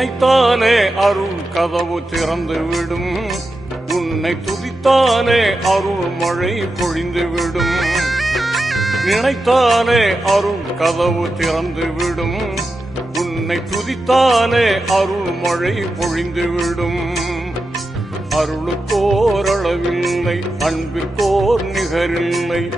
நினைத்தாலே அருள் கதவு திறந்து விடும். உன்னை துதித்தாலே அருள் மழை பொழிந்து விடும். நினைத்தாலே அருள் கதவு திறந்து விடும். உன்னை துதித்தாலே அருள் மழை பொழிந்து விடும். அருளுக்கோரளவில்லை அன்பிற்கோர் நிகரில்லை.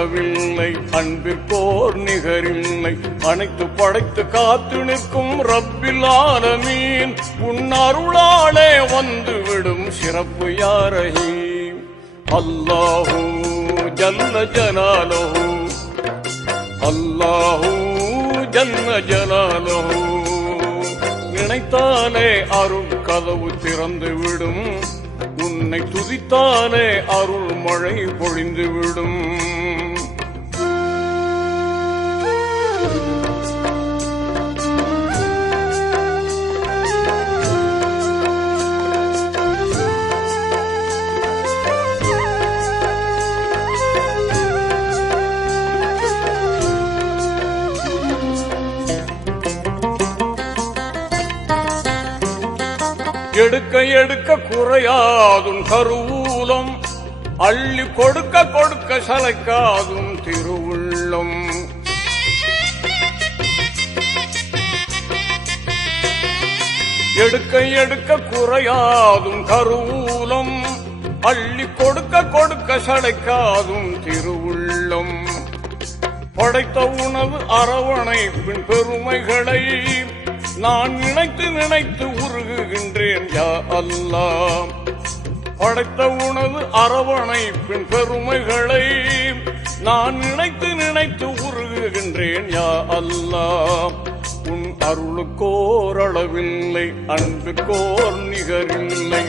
அருளுக்கோரளவில்லை அன்பிற்கோர் நிகரில்லை. அனைத்து படைத்து காத்து நிற்கும் ரப்பில் ஆலமீன் உன்னருளாலே வந்து விடும் சிறப்பு யாரஹி அல்லாஹூ ஜல்ல ஜலாலஹூ. அல்லாஹூ ஜன்ன ஜலாலஹூ. நினைத்தாலே அருள் கதவு திறந்து விடும் உன்னை துதித்தாலே அருள் மழை பொழிந்து எடுக்க எடுக்க குறையாதும் கருவூலம். அள்ளி கொடுக்க கொடுக்க சளைக்காதும் திருவுள்ளம். எடுக்க எடுக்க குறையாதும் கருவூலம். அள்ளி கொடுக்க கொடுக்க சளைக்காதும் திருவுள்ளம். படைத்த உணவு அரவணைப்பின் பெருமைகளை நான் நினைத்து நினைத்து உருகுகின்றேன் யா அல்லா படைத்த உணவு அரவணைப்பின் பெருமைகளை நான் நினைத்து நினைத்து உருகுகின்றேன் யா அல்லா உன் அருளுக்கோரளவில்லை அன்புக்கோர் நிகரில்லை.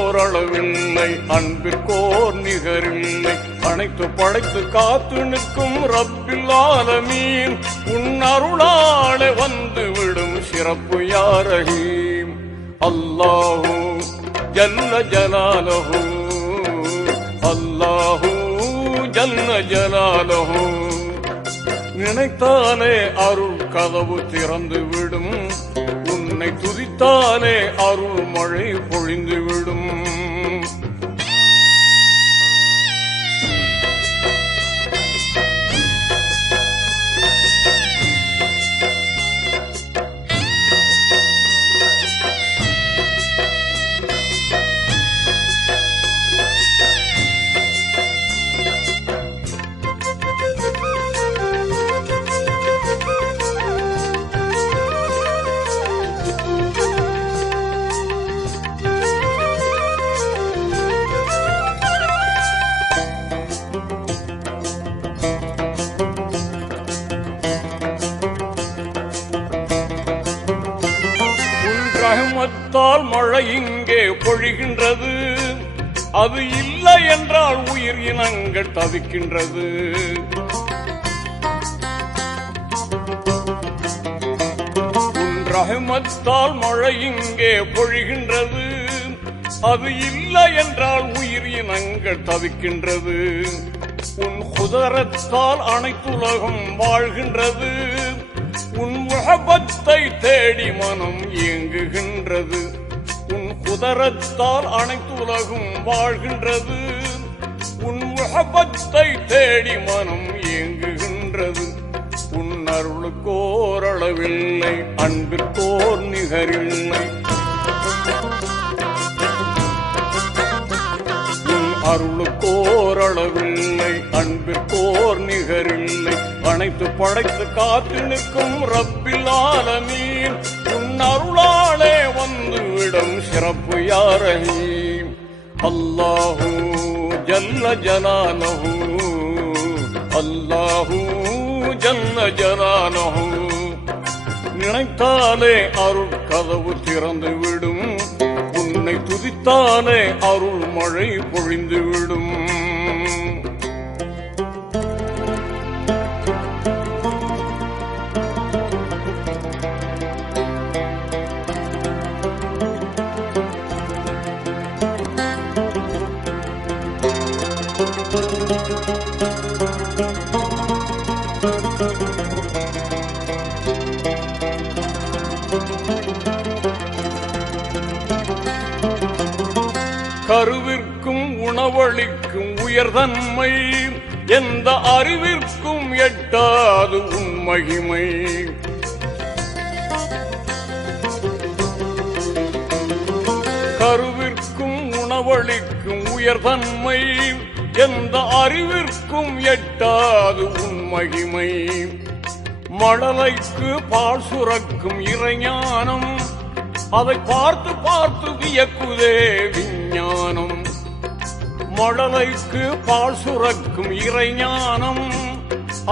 ஓரளவில்லை அன்பிற்கோர் நிகரில்லை அனைத்து படைத்து காத்து நிற்கும் ரப்பில்லாத மீன். உன் அருளாலே வந்து விடும் சிறப்பு யாரகீம்? அல்லாஹூ ஜல்ல ஜலாலஹூ. அல்லாஹூ ஜல்ல ஜலாலஹூ. நினைத்தாலே அருள் கதவு திறந்து விடும். உன்னை துதித்தாலே அருள் மழை பொழிந்து விடும். ரஹமத்தால் மழை இங்கே பொழிகின்றது. அது இல்லை என்றால் உயிர் இனங்கள் தவிக்கின்றது. உன் ரஹமத்தால் மழை இங்கே பொழிகின்றது. அது இல்லை என்றால் உயிர் இனங்கள் தவிக்கின்றது. உன் குதரத்தால் அனைத்துலகம் வாழ்கின்றது. உன் முகபத்தை தேடி மனம் இயங்குகின்றது உன் குதரத்தால் அனைத்துலகும் வாழ்கின்றது. உன் முகபத்தை தேடி மனம் இயங்குகின்றது உன் அருளுக்கோரளவில்லை அன்பிற்கோர் நிகரில்லை. உன் அருளுக்கோரளவில்லை அன்பிற்கோர் நிகரில்லை. அனைத்து படைத்து காத்து நிற்கும் ரப்பில் ஆலமீன் உன் அருளாலே வந்துவிடும் சிறப்பு யாரஹீம் அல்லாஹூ ஜல்ல ஜனானஹூ அல்லாஹூ ஜல்ல ஜனானஹூ நினைத்தாலே அருள் கதவு திறந்து விடும் தன்னை துதித்தானே அருள் மழை பொழிந்து கருவிற்கும் உணவளிக்கும் உயர்தன்மை. எந்த அறிவிற்கும் எட்டாது உன் மகிமை. கருவிற்கும் உணவளிக்கும் உயர்தன்மை. எந்த அறிவிற்கும் எட்டாது உன் மகிமை. மழலைக்கு பால் சுரக்கும் இறைஞானம். அதை பார்த்து பார்த்து வியக்குதே விஞ்ஞானம். மழலைக்கு பால் சுரக்கும் இறைஞானம்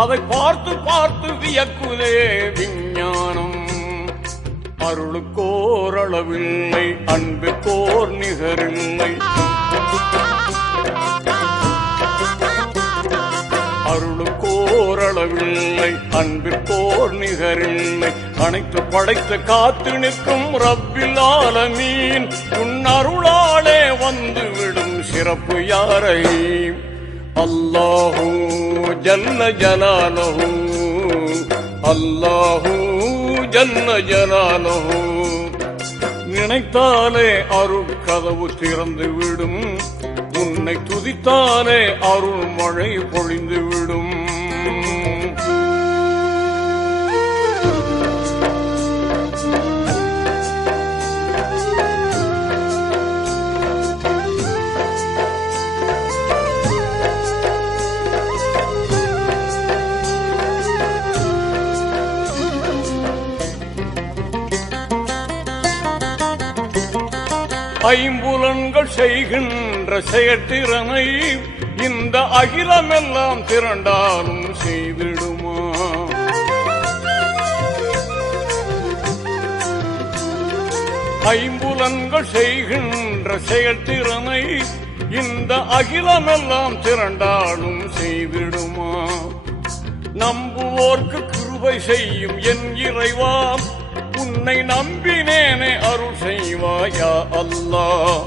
அதை பார்த்து பார்த்து வியக்குதே விஞ்ஞானம். அருளுக்கோரளவில்லை அன்புக்கோர் நிகரில்லை. அருளுக்கோரளவில்லை அன்பிற்கோர் நிகரில்லை. அனைத்து படைத்து காத்து நிற்கும் ரப்பில் ஆலமீன் உன் அருளாலே வந்துவிடும் சிறப்பு யாரை அல்லாஹூ ஜல்ல ஜலாலஹூ அல்லாஹூ ஜல்ல ஜலாலஹூ நினைத்தாலே அருள் கதவு திறந்து விடும் உன்னை துதித்தானே அருள் மழை பொழிந்து விடும். ஐம்புலன்கள் செய்கின்ற செயற்றிறனை இந்த அகிலமெல்லாம் திரண்டாலும் செய்திடுமா? ஐம்புலன்கள் செய்கின்ற செயற்றிறனை இந்த அகிலமெல்லாம் திரண்டாலும் செய்திடுமா? நம்புவோர்க்கு கிருபை செய்யும் என் இறைவாம் உன்னை நம்பினே செய்வாயா அல்லாஹ்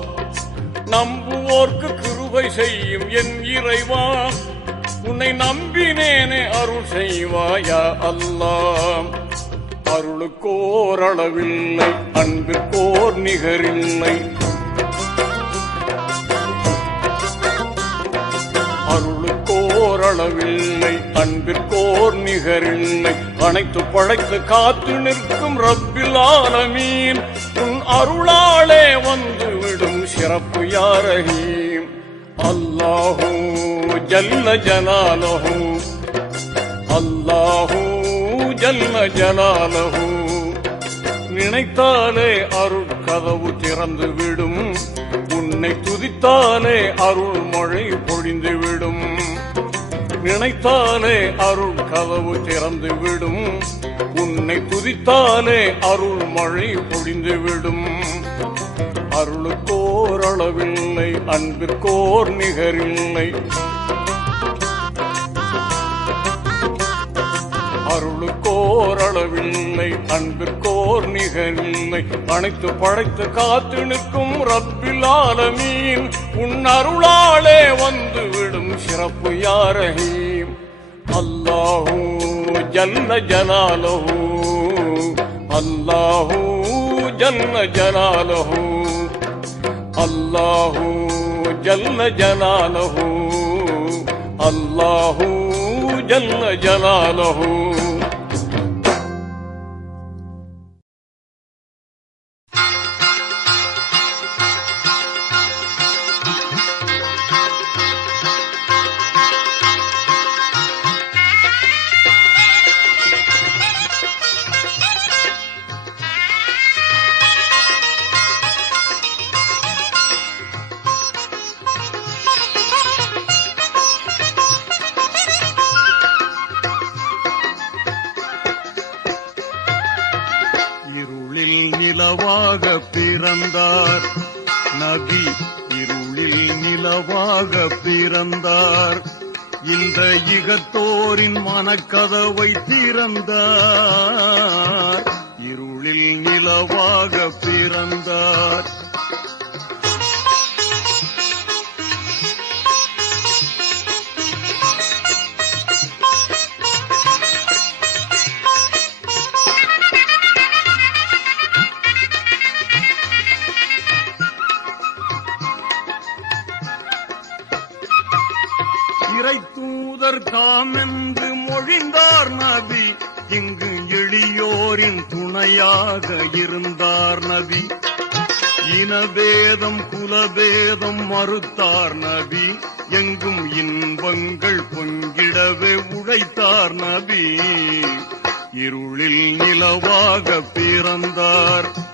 நம்புவோர்க்கு கிருபை செய்யும் என் இறைவா. உன்னை நம்பினேனே அருள் செய்வாயா அல்லாஹ் அருளுக்கோரளவில்லை அன்பிற்கோர் நிகரில்லை. ஓரளவில்லை அன்பிற்கோர் நிகரில்லை. அனைத்து பழைத்து காத்து நிற்கும் ரப்பில் ஆலமீன். உன் அருளாலே வந்துவிடும் சிறப்பு யாரகீம். அல்லாஹூ ஜல்ல ஜலாலஹூ. அல்லாஹூ ஜல்ல ஜலாலஹூ. நினைத்தாலே அருள் கதவு திறந்து விடும் உன்னை துதித்தாலே அருள் பொழிந்துவிடும். நினைத்தாலே அருள் கதவு திறந்து விடும் உன்னை துதித்தாலே அருள் மழை பொழிந்து விடும் அருளுக்கோர் அளவில்லை அன்பிற்கோர் நிகரில்லை. அருளுக்கோர் அளவில்லை அன்பிற்கோர் நிகரில்லை. அனைத்து படைத்து காத்து நிற்கும் ரப்பில் ஆலமீன். உன் அருளாலே விடும் சிறப்பு யாரஹீம் அல்லாஹூ ஜல்ல ஜலாலஹூ அல்லாஹூ ஜல்ல ஜலாலஹூ அல்லாஹூ ஜல்ல ஜலாலஹூ அல்லாஹூ ஜல்ல ஜலாலஹூ இருளில் நிலவாக பிறந்தார். நபி இருளில் நிலவாக பிறந்தார். இந்த இகத்தோரின் மனக்கதவை திறந்தார். இருளில் நிலவாக பிறந்தார். பேதம் குலபேதம் மறுத்தார் நபி. எங்கும் இன்பங்கள் பொங்கிடவே உழைத்தார் நபி. இருளில் நிலவாக பிறந்தார்.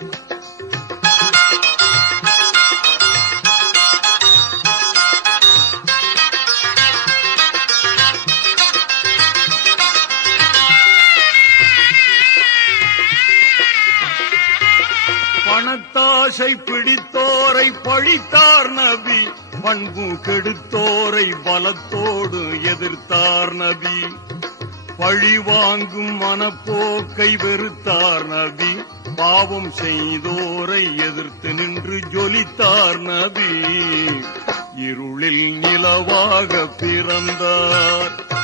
பணத்தாசை அழித்தார் நபி. பண்பு கெடுத்தோரை பலத்தோடு எதிர்த்தார் நபி. பழி வாங்கும் மனப்போக்கை வெறுத்தார் நபி. பாவம் செய்தோரை எதிர்த்து நின்று ஜொலித்தார் நபி. இருளில் நிலவாக பிறந்தார்.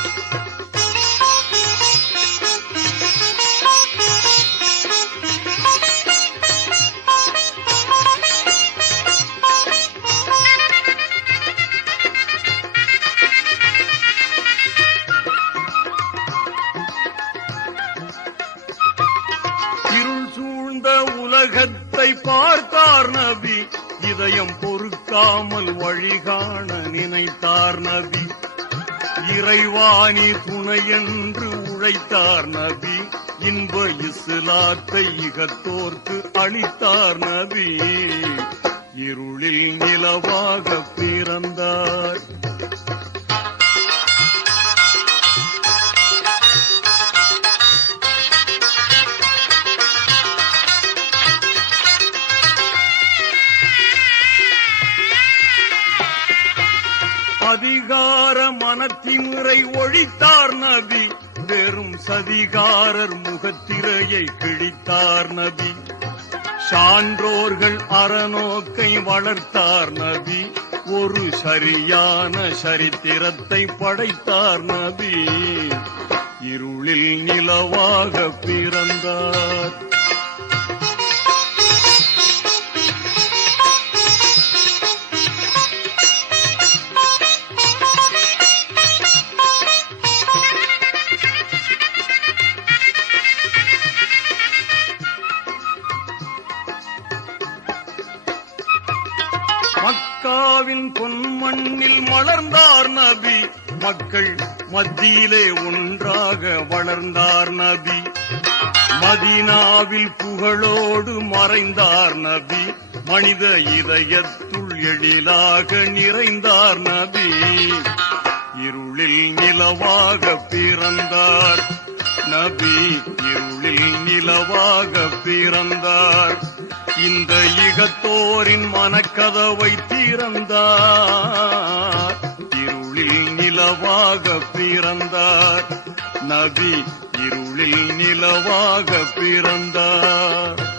இறைவாணி துணையென்று உழைத்தார் நபி. இன்ப இஸ்லாத்தை இகத்தோர்க்கு அளித்தார் நபி. இருளில் நிலவாக பிறந்தார். அதிகார மனத்திமுறை ஒழித்தார் நபி. வெறும் சதிகாரர் முகத்திரையை கிழித்தார் நபி. சான்றோர்கள் அறநோக்கை வளர்த்தார் நபி. ஒரு சரியான சரித்திரத்தை படைத்தார் நபி. இருளில் நிலவாக பிறந்தார். வளர்ந்தார் நபி. மக்கள் மத்தியிலே ஒன்றாக வளர்ந்தார் நபி. மதீனாவில் புகழோடு மறைந்தார் நபி. மனித இதயத்துள் எழிலாக நிறைந்தார் நபி. இருளில் நிலவாக பிறந்தார் நபி. இருளில் நிலவாக பிறந்தார் இந்த இகத்தோரின் மனக்கதவை திறந்தார். இருளில் நிலவாக பிறந்தார். நபி இருளில் நிலவாக பிறந்தார்.